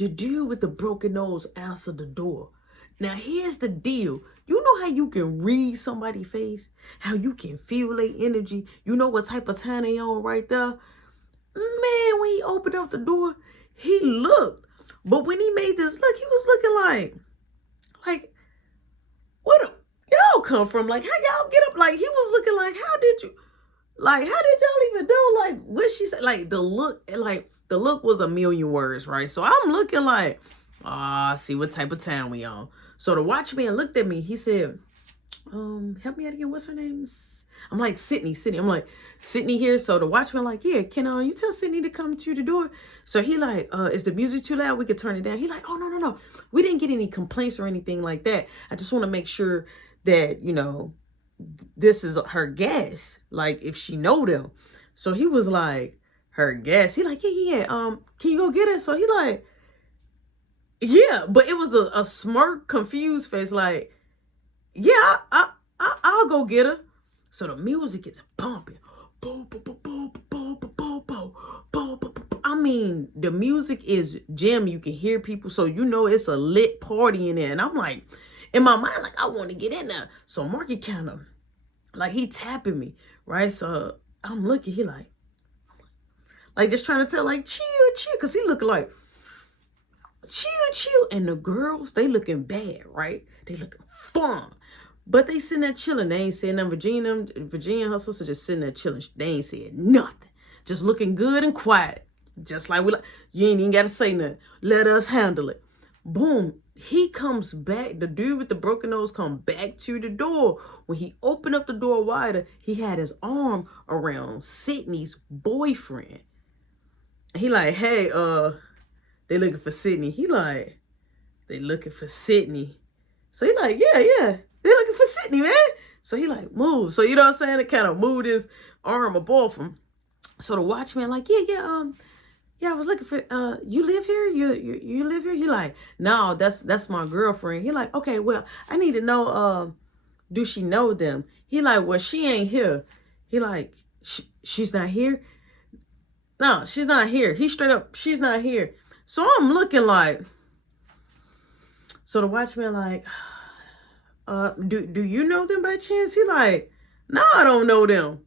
The dude with the broken nose answered the door. Now, here's the deal. You know how you can read somebody's face? How you can feel their energy? You know what type of time they on right there? Man, when he opened up the door, he looked. But when he made this look, he was looking like, where the y'all come from? Like, how y'all get up? Like, he was looking like, how did y'all even know? Like, what she said? Like, the look was a million words, right? So I'm looking like, see what type of time we on. So the watchman looked at me. He said, help me out again. What's her name? I'm like, Sydney. I'm like, Sydney here. So the watchman like, yeah, can you tell Sydney to come to the door? So he like, is the music too loud? We could turn it down. He like, oh, no. We didn't get any complaints or anything like that. I just want to make sure that, this is her guest. Like, if she know them. So he was like, her guest. He like, yeah. Can you go get her? So he like, yeah. But it was a smirk, confused face. Like, yeah, I'll go get her. So the music is pumping. I mean, the music is jamming. You can hear people. So it's a lit party in there. And I'm like, in my mind, like, I want to get in there. So Marky kind of, like, he tapping me, right? So I'm looking, he like just trying to tell, like, chill. Because he looking like, chill. And the girls, they looking bad, right? They looking fun. But they sitting there chilling. They ain't saying nothing. Virginia and her sister just sitting there chilling. They ain't saying nothing. Just looking good and quiet. Just like you ain't even got to say nothing. Let us handle it. Boom. He comes back. The dude with the broken nose come back to the door. When he opened up the door wider, he had his arm around Sydney's boyfriend. He like, hey, they looking for Sydney. He like, they looking for Sydney. So he like, yeah. They're looking for Sydney, man. So he like, move. So you know what I'm saying? It kind of moved his arm above him. So the watchman like, yeah, I was looking for, you live here? You live here? He like, no, that's my girlfriend. He like, okay, well, I need to know, do she know them? He like, well, she ain't here. He like, she's not here? No, she's not here. He straight up, she's not here. So I'm looking like, so the watchman like, do you know them by chance? He like, no, I don't know them.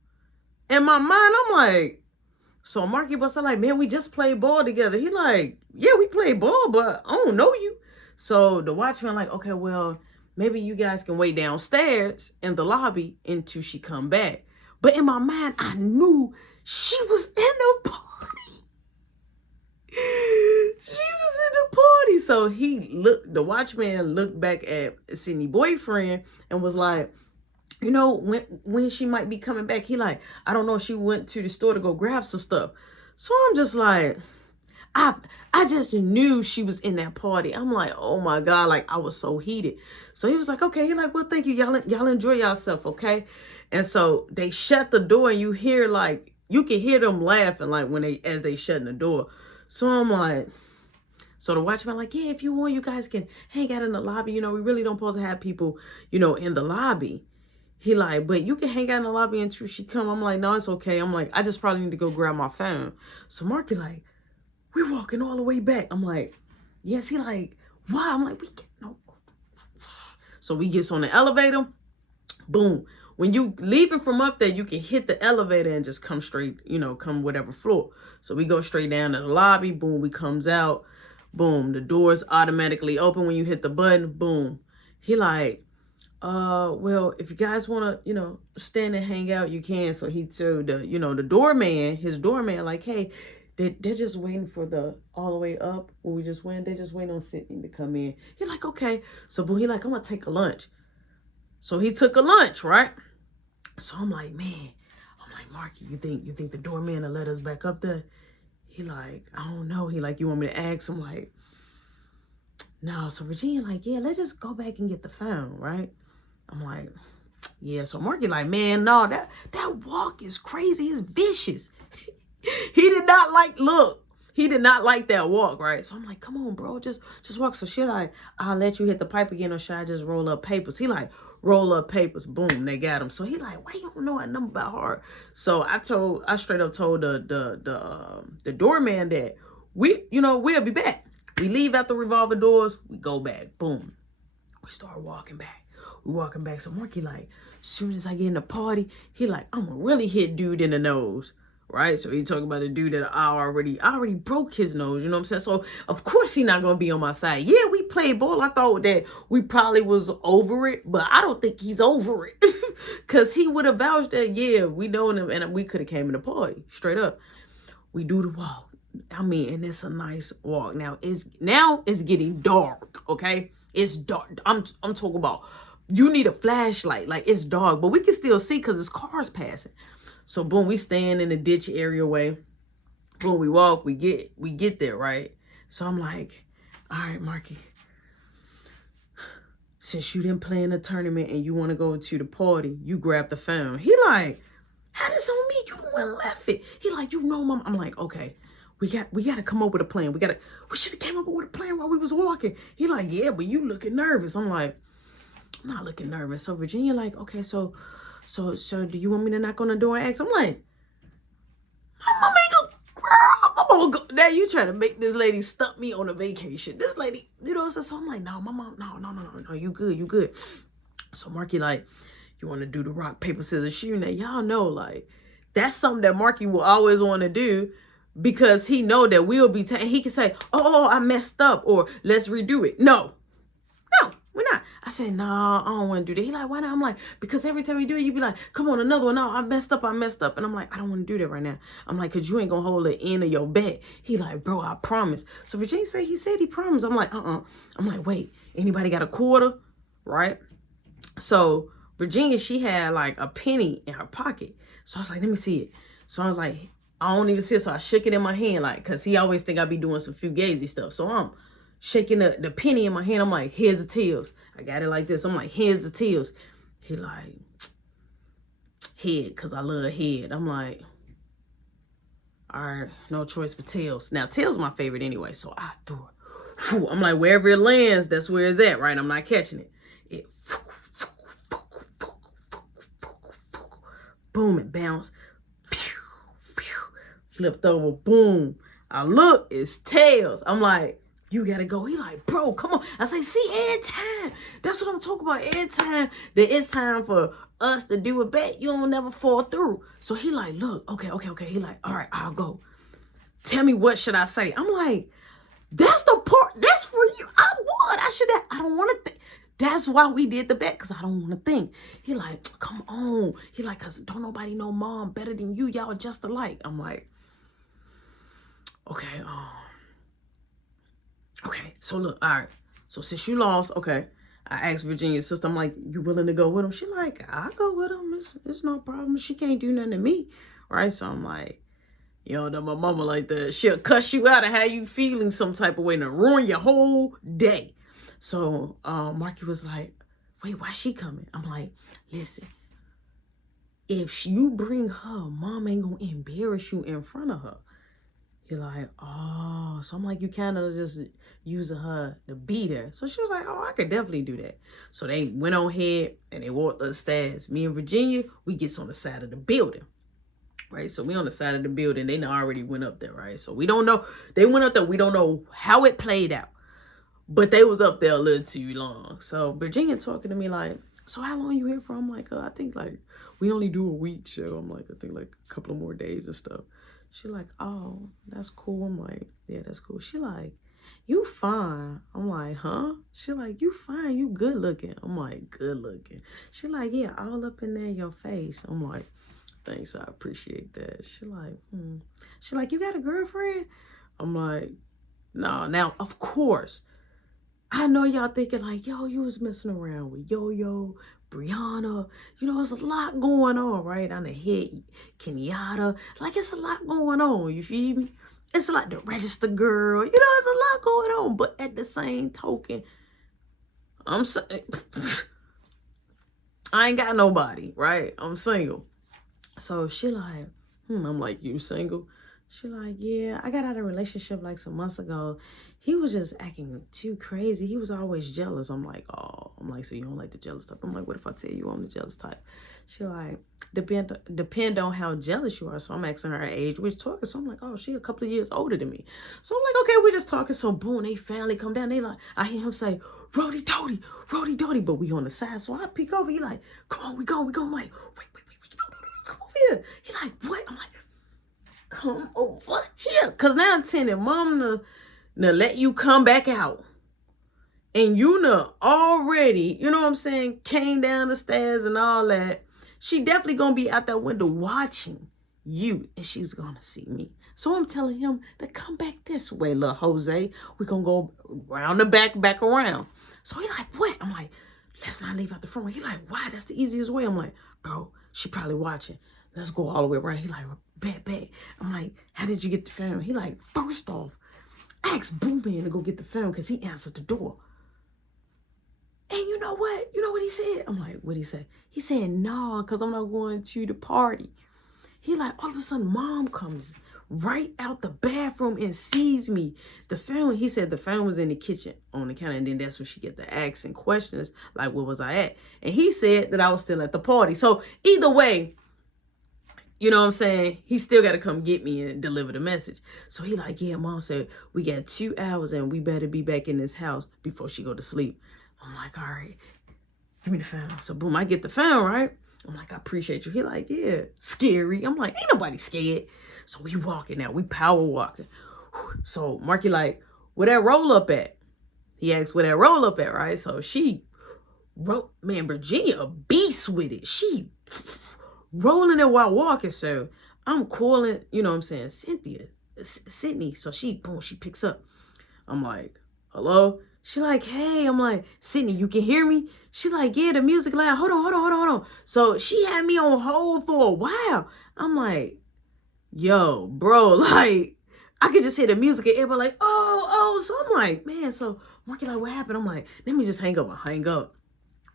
In my mind, I'm like, so Marky Buster like, man, we just played ball together. He like, yeah, we played ball, but I don't know you. So the watchman like, okay, well, maybe you guys can wait downstairs in the lobby until she come back. But in my mind, I knew she was in the party. She was in the party. So the watchman looked back at Sydney's boyfriend and was like, when she might be coming back. He like, I don't know, she went to the store to go grab some stuff. So I'm just like, I just knew she was in that party. I'm like, oh my God, like I was so heated. So he was like, okay. He like, well, thank you. Y'all enjoy yourself, okay? And so they shut the door and you can hear them laughing like as they shutting the door. So I'm like, so the watchman like, yeah, if you want, you guys can hang out in the lobby. We really don't supposed to have people, in the lobby. He like, but you can hang out in the lobby until she come. I'm like, no, it's okay. I'm like, I just probably need to go grab my phone. So Marky like, we walking all the way back. I'm like, yes. He like, why? I'm like, we get no. So we gets on the elevator. Boom. When you leaving from up there, you can hit the elevator and just come straight, come whatever floor. So we go straight down to the lobby. Boom, we comes out. Boom, the doors automatically open when you hit the button. Boom. He like, well, if you guys want to, stand and hang out, you can. So he told the doorman, his doorman, like, hey, they're just waiting for all the way up where we just went. They just waiting on Sydney to come in. He like, okay. So boom, he like, I'm going to take a lunch. So he took a lunch, right? So I'm like, Marky, you think the doorman will let us back up there? He like, I don't know. He like, you want me to ask him? Like, no. So Virginia like, yeah, let's just go back and get the phone, right? I'm like, yeah. So Marky like, man, no, that walk is crazy. It's vicious. He did not like that walk, right? So I'm like, come on, bro, just walk. So she like, I'll let you hit the pipe again, or should I just roll up papers? He like, roll up papers. Boom, they got him. So he like, why you don't know a number by heart? So I straight up told the doorman that we'll be back. We leave out the revolving doors. We go back. Boom. We start walking back. We walking back. So Marky like, as soon as I get in the party, he like, I'm gonna really hit dude in the nose. Right? So he talking about a dude that I already broke his nose, you know what I'm saying? So of course he not gonna be on my side. Yeah, we played ball. I thought that we probably was over it, but I don't think he's over it. Cause he would have vouched that, yeah, we know him and we could have came in the party. Straight up. We do the walk. I mean, and it's a nice walk. Now it's getting dark, okay? It's dark. I'm talking about you need a flashlight. Like it's dark, but we can still see because there's cars passing. So boom, we stand in the ditch area way. Boom, we walk, we get there, right? So I'm like, all right, Marky, since you didn't play in the tournament and you want to go to the party, you grab the phone. He like, how this on me? You the one left it. He like, you know, mom. I'm like, okay, we got to come up with a plan. We should have came up with a plan while we was walking. He like, yeah, but you looking nervous. I'm like, I'm not looking nervous. So Virginia like, okay, so do you want me to knock on the door and ask? I'm like, my mama ain't gonna, girl, I'm gonna go. Now you trying to make this lady stump me on a vacation. This lady, you know, so I'm like, no, my mom, no, you good. So Marky like, you want to do the rock, paper, scissors, shoot. Now y'all know, like, that's something that Marky will always want to do because he know that we'll be, he can say, oh, I messed up or let's redo it. No, we're not. I said, nah, I don't want to do that. He like, why not? I'm like, because every time we do it, you be like, come on, another one. No, I messed up. And I'm like, I don't want to do that right now. I'm like, because you ain't going to hold the end of your bet. He like, bro, I promise. So Virginia said, he promised. I'm like, I'm like, wait, anybody got a quarter? Right? So Virginia, she had like a penny in her pocket. So I was like, let me see it. So I was like, I don't even see it. So I shook it in my hand, like, because he always think I be doing some fugazi stuff. So I'm shaking the penny in my hand. I'm like, here's the tails. I got it like this. I'm like, here's the tails. He like, head, because I love head. I'm like, all right, no choice but tails. Now, tails my favorite anyway, so I threw it. Whew, I'm like, wherever it lands, that's where it's at, right? I'm not catching it. It boom, it bounced. Flipped over, boom. I look, it's tails. I'm like, you gotta go. He like, bro, come on. I say, see, every time. That's what I'm talking about. Every time that it's time for us to do a bet, you don't never fall through. So he like, look, okay. He like, all right, I'll go. Tell me, what should I say? I'm like, that's the part. That's for you. I won. I don't want to think. That's why we did the bet, because I don't want to think. He like, come on. He like, because don't nobody know mom better than you. Y'all just alike. I'm like, okay, okay, so look, all right. So since you lost, okay, I asked Virginia's sister, I'm like, you willing to go with him? She like, I'll go with him. It's no problem. She can't do nothing to me, right? So I'm like, you know, my mama like that. She'll cuss you out of how you feeling some type of way and ruin your whole day. So Marky was like, wait, why she coming? I'm like, listen, if you bring her, mom ain't gonna embarrass you in front of her. You're like, oh, so I'm like, you kind of just using her to be there. So she was like, oh, I could definitely do that. So they went on ahead and they walked up the stairs. Me and Virginia, we gets on the side of the building, right? So we on the side of the building. They already went up there, right? So we don't know. They went up there. We don't know how it played out, but they was up there a little too long. So Virginia talking to me like, so how long you here for? I'm like, I think like we only do a week. So I'm like, I think like a couple of more days and stuff. She like, oh, that's cool. I'm like, yeah, that's cool. She like, you fine. I'm like, huh? She like, you fine. You good looking. I'm like, good looking. She like, yeah, all up in there your face. I'm like, thanks. I appreciate that. She like, She like, you got a girlfriend? I'm like, no. Now, of course, I know y'all thinking like, yo, you was messing around with Yo-Yo, Brianna. You know, there's a lot going on, right? On the head, Kenyatta. Like, it's a lot going on, you feel me? It's like the register girl. You know, there's a lot going on. But at the same token, I'm saying, I ain't got nobody, right? I'm single. So she like, I'm like, you single? She like, yeah, I got out of a relationship like some months ago. He was just acting too crazy. He was always jealous. I'm like, oh, I'm like, so you don't like the jealous type? I'm like, what if I tell you I'm the jealous type? She like, depend on how jealous you are. So I'm asking her age. We're talking. So I'm like, oh, she a couple of years older than me. So I'm like, okay, we're just talking. So boom, they finally come down. They like, I hear him say, Rody Doty, Rody Doty. But we on the side. So I peek over. He like, come on, we go. I'm like, wait, no, come over here. He like, what? I'm like, come over here. Cause now I'm telling mom to let you come back out. And you know already, you know what I'm saying, came down the stairs and all that. She definitely gonna be out that window watching you, and she's gonna see me. So I'm telling him to come back this way, little Jose. We're gonna go around the back around. So he like, what? I'm like, let's not leave out the front way. He like, why? That's the easiest way. I'm like, bro, she probably watching. Let's go all the way around. He like, bet. I'm like, how did you get the film? He like, first off, ask Boo Man to go get the film because he answered the door. And you know what? You know what he said? I'm like, what'd he say? He said, no, because I'm not going to the party. He like, all of a sudden, mom comes right out the bathroom and sees me. The phone, he said the phone was in the kitchen on the counter. And then that's when she get the asking questions, like, where was I at? And he said that I was still at the party. So either way, you know what I'm saying? He still got to come get me and deliver the message. So he like, yeah, mom said, we got 2 hours and we better be back in this house before she go to sleep. I'm like, all right, give me the phone. So boom, I get the phone, right? I'm like, I appreciate you. He like, yeah, scary. I'm like, ain't nobody scared. So we walking now. We power walking. So Marky like, where that roll up at? He asked where that roll up at, right? So she wrote, man, Virginia, a beast with it. She rolling it while walking. So I'm calling, you know what I'm saying, Sydney. So she, boom, she picks up. I'm like, hello? She like, hey, I'm like, Sydney, you can hear me? She like, yeah, the music loud. Hold on. So she had me on hold for a while. I'm like, yo, bro, like, I could just hear the music and everybody like, oh. So I'm like, man, so Marky like, what happened? I'm like, let me just hang up. I hang up.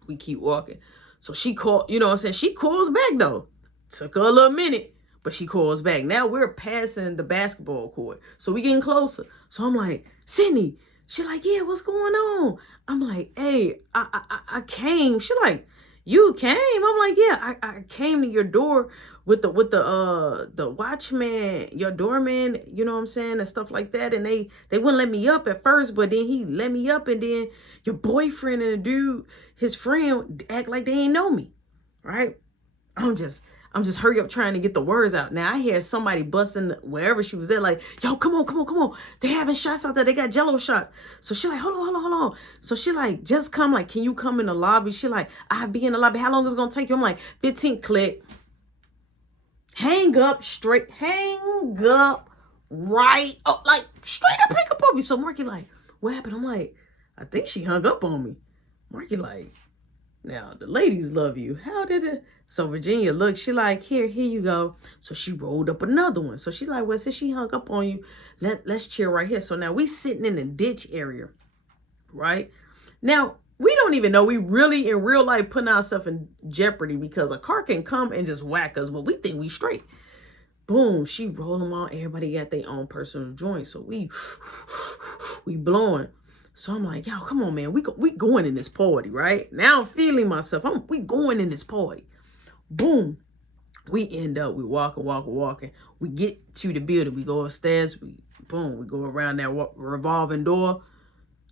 We keep walking. So she called, you know what I'm saying? She calls back though. Took her a little minute, but she calls back. Now we're passing the basketball court. So we getting closer. So I'm like, Sydney. She like, yeah, what's going on? I'm like, hey, I came. She like, you came? I'm like, yeah, I came to your door with the watchman, your doorman, you know what I'm saying, and stuff like that. And they wouldn't let me up at first, but then he let me up, and then your boyfriend and the dude, his friend, act like they ain't know me, right? I'm just hurry up trying to get the words out. Now I hear somebody busting wherever she was at, like, yo, come on. They having shots out there. They got Jello shots. So she like, hold on. So she like, just come, like, can you come in the lobby? She like, I'll be in the lobby. How long is it gonna take you? I'm like, 15, click. Hang up, right up, like, straight up, hang up on me. So Marky like, what happened? I'm like, I think she hung up on me. Marky like, now the ladies love you. How did it? So Virginia looked, she like, here you go. So she rolled up another one. So she like, well, since she hung up on you, let's chill right here. So now we sitting in the ditch area, right? Now, we don't even know. We really, in real life, putting ourselves in jeopardy because a car can come and just whack us, but we think we straight. Boom, she rolled them all. Everybody got their own personal joint. So we blowing. So I'm like, yo, come on, man. We going in this party, right? Now I'm feeling myself. We going in this party. Boom. We end up, we walking. We get to the building. We go upstairs. We go around that revolving door.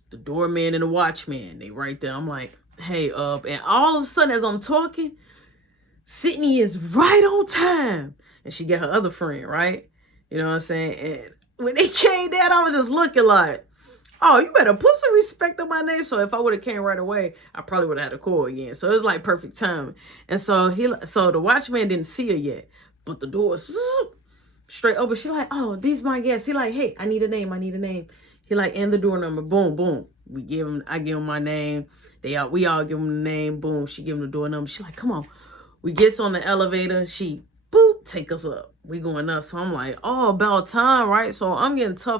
The doorman and the watchman, they right there. I'm like, hey, and all of a sudden as I'm talking, Sydney is right on time. And she got her other friend, right? You know what I'm saying? And when they came down, I was just looking like, oh, you better put some respect on my name. So if I would have came right away, I probably would have had to call again. So it was like perfect timing. And so the watchman didn't see her yet, but the door was straight open. She like, oh, these my guests. He like, hey, I need a name. He like, and the door number. Boom. I give him my name. We all give him the name. Boom. She give him the door number. She like, come on. We gets on the elevator. She take us up. We going up. So I'm like, oh, about time, right? So I'm getting tough